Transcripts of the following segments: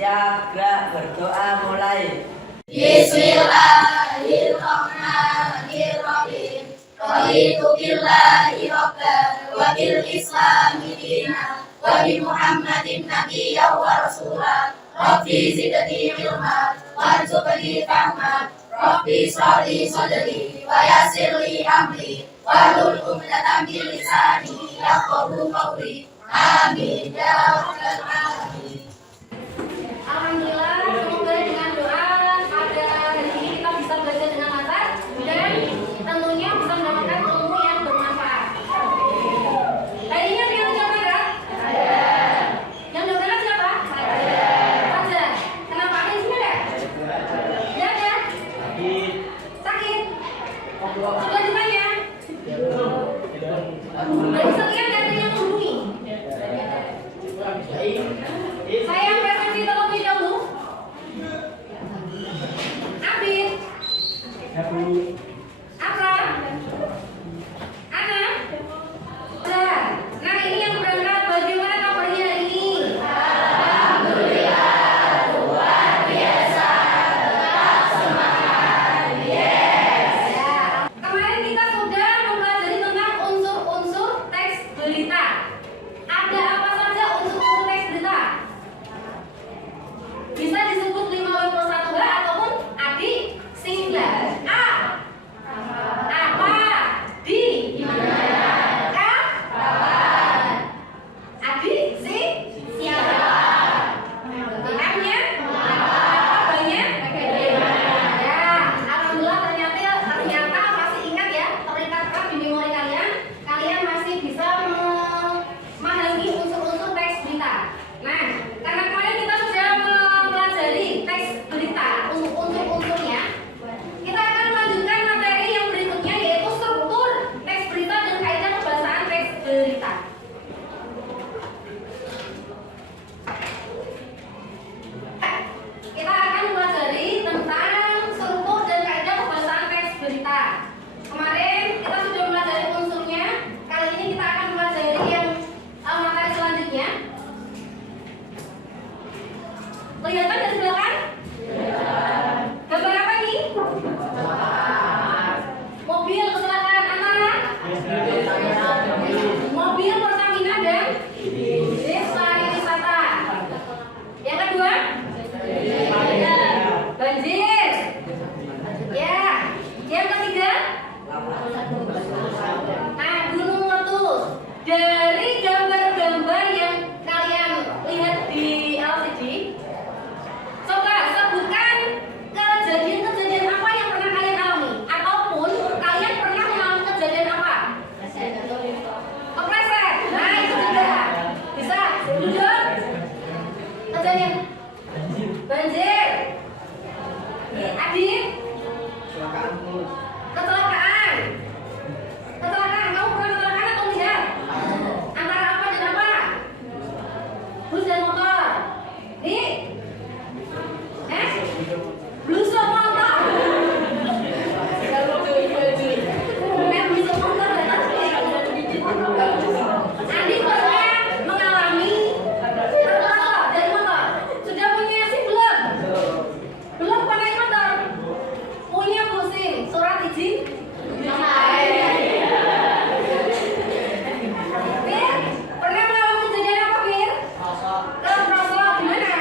Siap, gerak, berdoa, mulai. Bismillahirrahmanirrahim. Raditu billahi rabban wa bil islami dinan wa bi Muhammadin nabiyyan wa rasulan. Rabbi zidni ilman warzuqni fahman. Rabbi shrah li sadri wa yassir li amri wahlul 'uqdatam min lisani yafqahu qawli. Amin ya rabbal alamin. Alhamdulillah, semoga dengan doa pada hari ini kita bisa belajar dengan lancar dan tentunya bisa mendapatkan ilmu yang bermanfaat. Hari ini ada yang jawab enggak? Ada. Yang jawab enggak siapa? Ada. Kenapa? Ada di sini enggak? Ya ada. Sakit. Selanjutnya. Dari sekian ada yang menghubungi. Saya presentasi terlebih dahulu. Abid, Afra, Ana, Nah, ini yang berangkat bagaimana kabarnya hari ini? Alhamdulillah, luar biasa, tetap semangat. Yes. Ya, kemarin kita sudah mempelajari tentang unsur-unsur teks berita. Ada apa saja unsur-unsur teks berita? Bisa disebut 5W+1H ataupun adik singular. A. Apa? Di. F. Kapan? Adik si. Siapa? M-nya? Apanya? Ya, alhamdulillah ternyata masih ingat ya, terikat erat di memori kalian. Kalian masih bisa memahami unsur-unsur teks berita. Nah, karena kemarin kita sudah mempelajari teks berita untuk unsur-unsurnya, kita akan melanjutkan materi yang berikutnya yaitu struktur teks berita dan kaidah kebahasaan teks berita. Kita akan mempelajari tentang struktur dan kaidah kebahasaan teks berita. Kemarin kita sudah mempelajari unsurnya. Kali ini kita akan mempelajari yang materi selanjutnya. Kelihatan dari belakang? Gambar apa ini? Mobil kecelakaan antara mobil Pertamina dan bis pariwisata. Yang kedua? Banjir. Ya. Yang ketiga? Nah, gunung meletus. Dari gambar-gambar yang kalian lihat di LCD, coba sebutkan kejadian-kejadian apa yang pernah kalian alami, ataupun kalian pernah mengalami kejadian apa? Kepleset. Nah, itu juga bisa. Jujur. Kejadian banjir. Adit. Kecelakaan. Kecelakaan. Kamu pernah kecelakaan atau tidak? Antara apa dan apa? Bus dan motor. Di? Bus dan motor. Bus dan motor. Andi pernah mengalami terpeleset dari motor. Sudah punya SIM belum? Belum pernah naik motor. Punya SIM, surat izin. Fir, pernah mengalami kejadian apa, Fir? Terperosok di mana?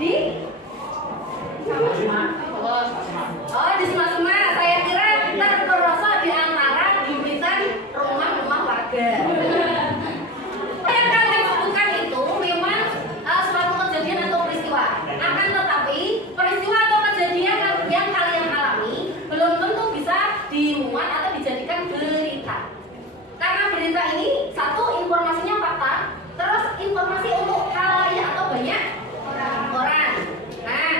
Di? Oh, di Semak-Semak. Saya kira terperosok di antara bibbitan rumah-rumah warga. Yang kalian sebutkan itu memang suatu kejadian atau peristiwa. Akan tetapi peristiwa atau kejadian yang kalian alami belum tentu bisa dimuat atau dijadikan berita. Karena berita ini satu informasinya fakta, terus informasi untuk khalayak atau banyak orang. Nah,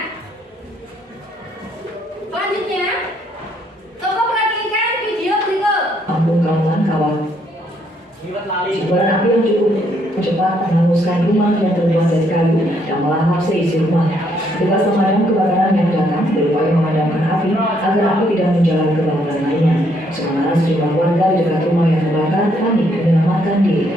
selanjutnya coba perhatikan video berikut. Kampung kawan-kawan. Sebuah api yang cukup cepat menghanguskan rumah yang terbuat dari kayu dan melahap seisi rumah. Petugas pemadam kebakaran yang datang berupaya memadamkan api agar api tidak menjalar ke bangunan lainnya. Sementara sejumlah warga di dekat rumah yang terbakar panik menyelamatkan diri.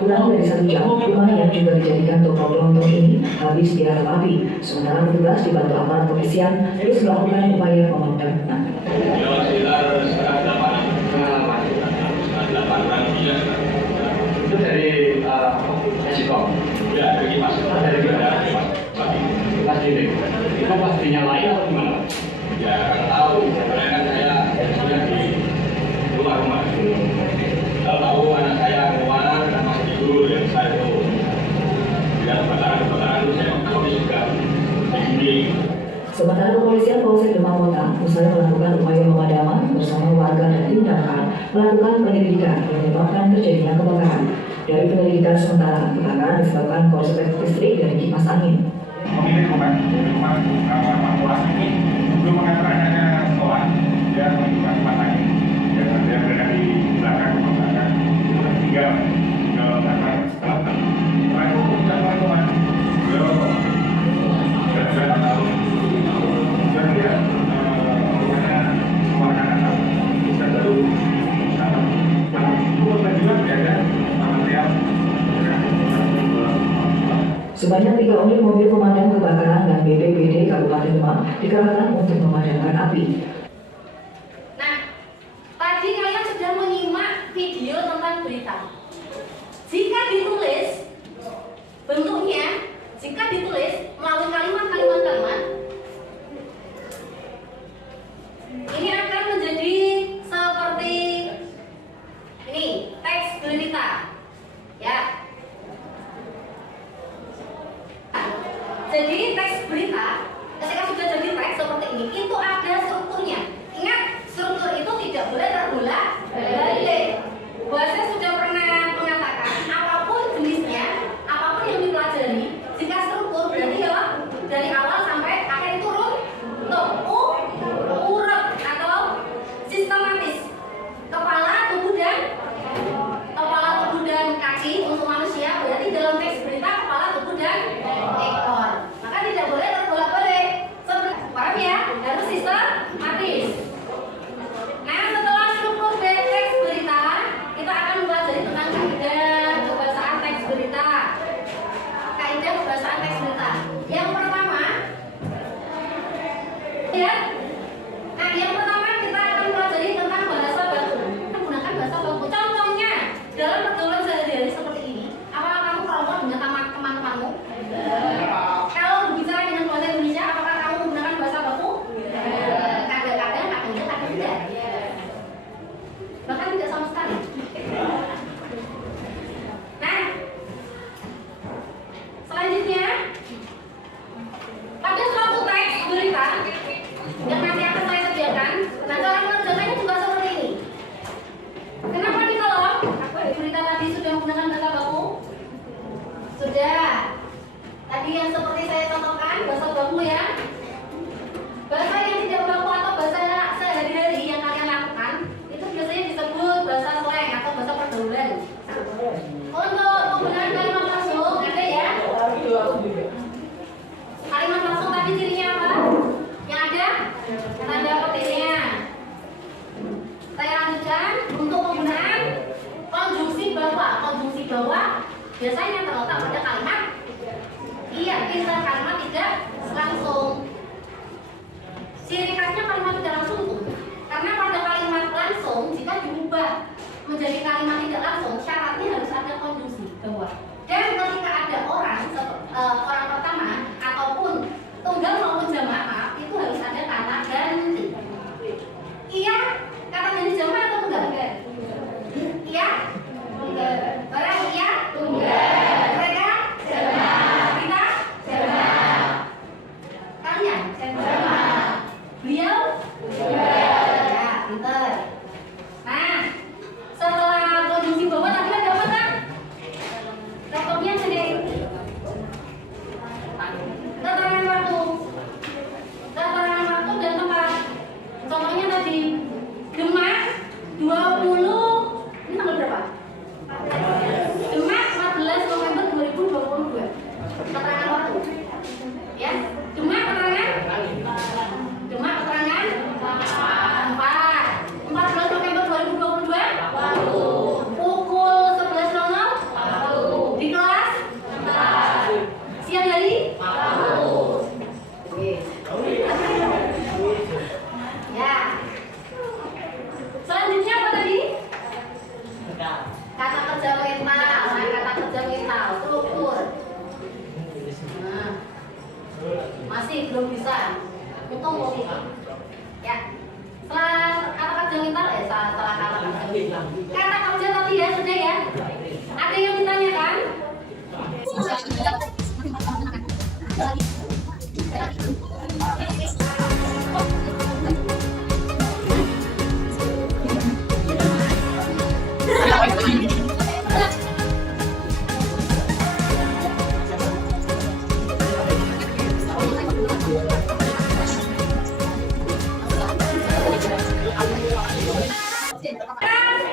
Kurang dari 1 jam, rumah yang juga dijadikan toko kelontong ini habis diadap api. Sementara petugas dibantu aparat kepolisian terus melakukan upaya pemadaman. Itu dari Esikom? Ya, dari Kipas. Dari Kipas ini. Itu pas dinyalain atau gimana? Ya, nggak tahu. Karena kan saya sudah di rumah-rumah. Kalau tahu anak saya keluar dan masih tidur, yang saya itu tidak kebakaran itu saya habis juga digini. Sementara kepolisian Polsek Demak Kota usai melakukan upaya pemadaman bersama warga dan tim damkar melakukan penyelidikan yang menyebabkan terjadinya kebakaran. Dari penyelidikan sementara, kebakaran disebabkan korsleting listrik dari kipas angin. Pemilik rumah Puas ini belum mengatakan adanya sekolah, dia menunjukkan kipas angin yang berada di belakang rumah belakang tinggal belakang selatan. Selain itu kita melakukan Sebanyak 3 unit mobil pemadam kebakaran dan BPBD Kabupaten Demak dikerahkan untuk memadamkan api. Nah, tadi kalian sudah menyimak video tentang berita. Jika ditulis bentuknya, jika ditulis melalui kalimat-kalimat, ini akan menjadi seperti ini, teks berita. Ya. Jadi teks berita, ketika sudah jadi teks seperti ini, itu ada strukturnya. Ingat, struktur itu tidak boleh terbalik. Bahasa sudah pernah mengatakan, apapun jenisnya, apapun yang dipelajari, jika struktur berarti ya dari awal sampai akhir itu urut atau sistematis. Kepala, tubuh dan kaki untuk manusia berarti dalam teks berita kepala, tubuh dan ekor. Maka tidak boleh terbolak-balik. Paham ya? Harus sistematis. Nah, setelah struktur teks berita, kita akan mempelajari tentang kaidah kebahasaan teks berita. Kaidah kebahasaan teks berita. Yang pertama, ya. Nah, yang pertama kita akan mempelajari tentang bahasa baku. Menggunakan bahasa baku. Contohnya dalam pergaulan sehari-hari seperti ini, apakah kamu kelompok dengan teman-temanmu? Kalau berbicara dengan bahasa Indonesia, apakah kamu menggunakan bahasa baku? Kadang-kadang tidak. Bahkan tidak sama sekali. Nah, selanjutnya pada suatu teks berita yang nanti akan saya sediakan, nah cara mengerjakannya juga seperti ini. Kenapa di kolom berita tadi sudah menggunakan bahasa baku? Sudah. Tadi yang seperti saya contohkan bahasa baku ya. Bahasa yang tidak baku atau bahasa sehari-hari yang kalian lakukan itu biasanya disebut bahasa slang atau bahasa pergaulan. Untuk penggunaan kalimat langsung ada ya. Kalimat langsung tadi cirinya apa? Yang ada tanda petiknya. Saya lanjutkan untuk penggunaan konjungsi bawah. Konjungsi bawah biasanya terletak pada kalimat iya, bisa kalimat tidak langsung. Ciri khasnya kalimat tidak langsung itu karena pada kalimat langsung jika diubah menjadi kalimat tidak langsung syaratnya harus ada konjungsi bawah. Dan ketika ada orang pertama ataupun tunggal maupun jamaah itu harus ada kata ganti. Iya, kata ganti jamaah atau tunggal? Iya, tunggal. Orang iya, tunggal. Mereka jamaah. Kita jamaah. Kalian jamaah. Beliau ya, pintar. Nah, setelah konjungsi bawah tadi ada apa kan? Laptopnya sendiri. masih belum bisa. Untung positif. Ya. Setelah kata kerja pintar, setelah kata kerja tadi ya sudah ya. Ada yang ditanyakan?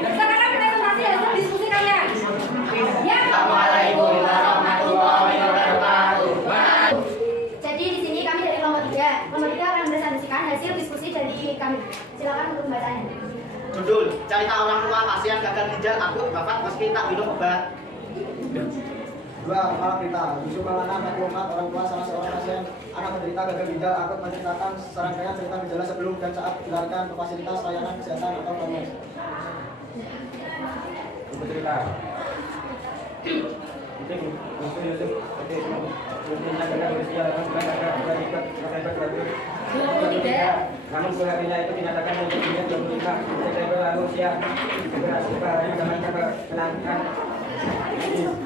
Sekarang presentasi hasil diskusi kalian. Ya. Assalamualaikum warahmatullahi wabarakatuh. Jadi di sini kami dari kelompok 3. Kelompok 3 akan mempresentasikan hasil diskusi dari kami. Silakan untuk pembacaan. Judul, cerita orang tua pasien gagal ginjal akut wafat meski tak minum obat. 2. Kepala berita, Yusuf Maulana 44, orang tua salah seorang pasien anak menderita gagal ginjal akut menceritakan serangkaian cerita gejala sebelum dan saat dilarikan ke fasilitas layanan kesehatan atau PLS. Cerita. Yusuf, mungkinnya gagal berusia 8 ikut namun kehadirannya itu dinyatakan untuk dia 25 September lalu usia beberapa hari zaman penanganan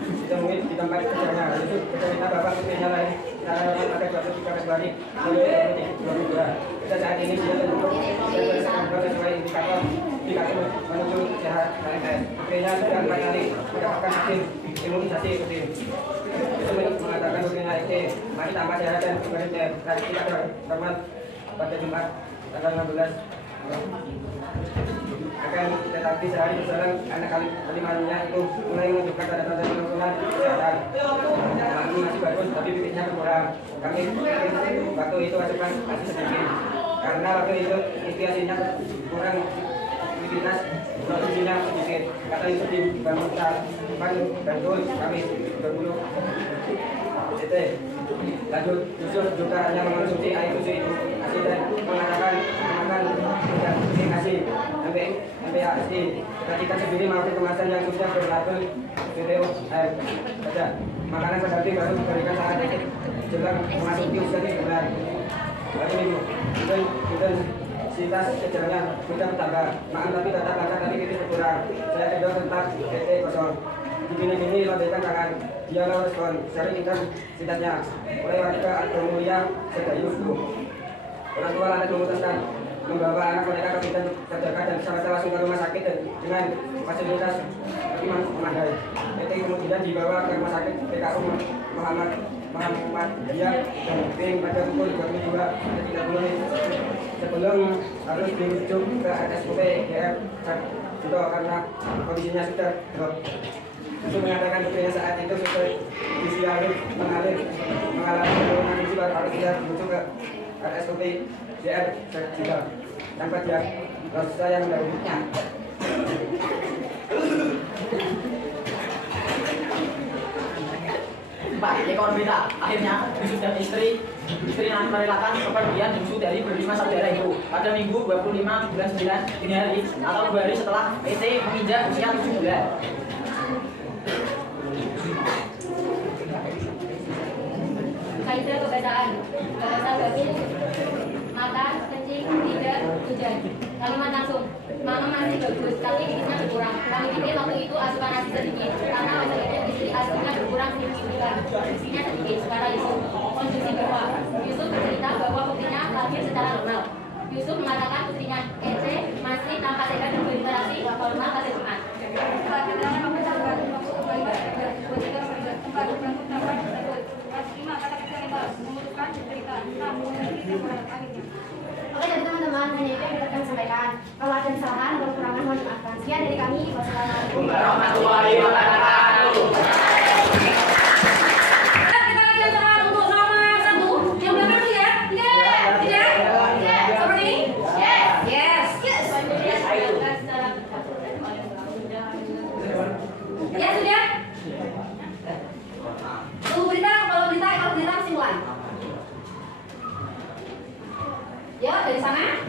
ditemui di tempat kerjanya. Yusuf bercerita bahwa putrinya lain pada 23 Februari 2022. Kita saat ini sudah sesuai indikator menuju sehat KMS. Putrinya sudah 4 kali mendapatkan vaksin imunisasi rutin. Itu mengatakan putrinya itu masih tambah sehat dan kemarin kita hormat pada Jumat tanggal 16 akan tetapi sehari berselang anak kalimannya itu mulai menunjukkan tanda-tanda penurunan kesehatan. Ini masih bagus tapi bibitnya berkurang. Kami waktu itu asupan masih sedikit karena waktu itu inspirasinya kurang, aktivitas produksinya sedikit. Kata Yusuf di Bangunan dan Tul kami 20 CT. Lanjut, Yusuf juga hanya mengonsumsi air susu asin dan mengatakan makan tidak asing MPASI. Kita sendiri maupun kemasan yang sudah berlabel video air saja. Makanan pengganti baru diberikan saat detik jelang memasuki usia 3 bulan. Baru minggu, intensitas gejalanya sudah bertambah. Maaf tapi tetap langkah tapi kritis berkurang. Saya tidur tentang PT kosong. Begini lambaikan tangan, dia respon, sering intensitasnya oleh warga atau mulia Sedayu. Orang tua lantas memutuskan membawa anak mereka ke bidan terdekat dan sama-sama langsung ke rumah sakit dengan fasilitas memadai. PT kemudian dibawa ke rumah sakit PKU Muhammadiyah dan Ping pada pukul 22.30 sebelum harus dirujuk ke RSUP GR Sarjito karena kondisinya sudah drop. Yusuf mengatakan putrinya saat itu sudah mengalami penurunan gizi baru harus dia dirujuk ke RSUP GR Sarjito tanpa diagnosa yang mendahulunya. Pak, ekor berita. Akhirnya Yusuf dan istri merelakan kepergian Yusuf dari berlima saudara itu pada Minggu 25 bulan 9 dini hari atau 2 hari setelah PT menginjak usia 7 bulan. Kaidah kebiasaan bahasa baku, makan, kencing, tidak, hujan. Kalimat langsung, mama masih bagus, tapi giginya berkurang. Kami pikir waktu itu asupan asi sedikit, karena wajarnya istri asupannya berkurang signifikan. Giginya sedikit, sekarang Yusuf konsumsi bawah. Yusuf bercerita bahwa putrinya lahir secara normal. Yusuf mengatakan putrinya Ece masih tanpa sehat dan berinteraksi normal pada Jumat. Oke, jadi teman-teman, hanya itu yang kita akan sampaikan. Kalau ada kesalahan atau kekurangan mohon dimaafkan. Sekian dari kami. Wassalamualaikum warahmatullahi wabarakatuh. Kita lanjut untuk nomor 1. Yang berapa dulu ya? Tidak? Seperti ini? Yes. Ya sudah? Tunggu berita, kalau berita kesimpulan. Ya, dari sana.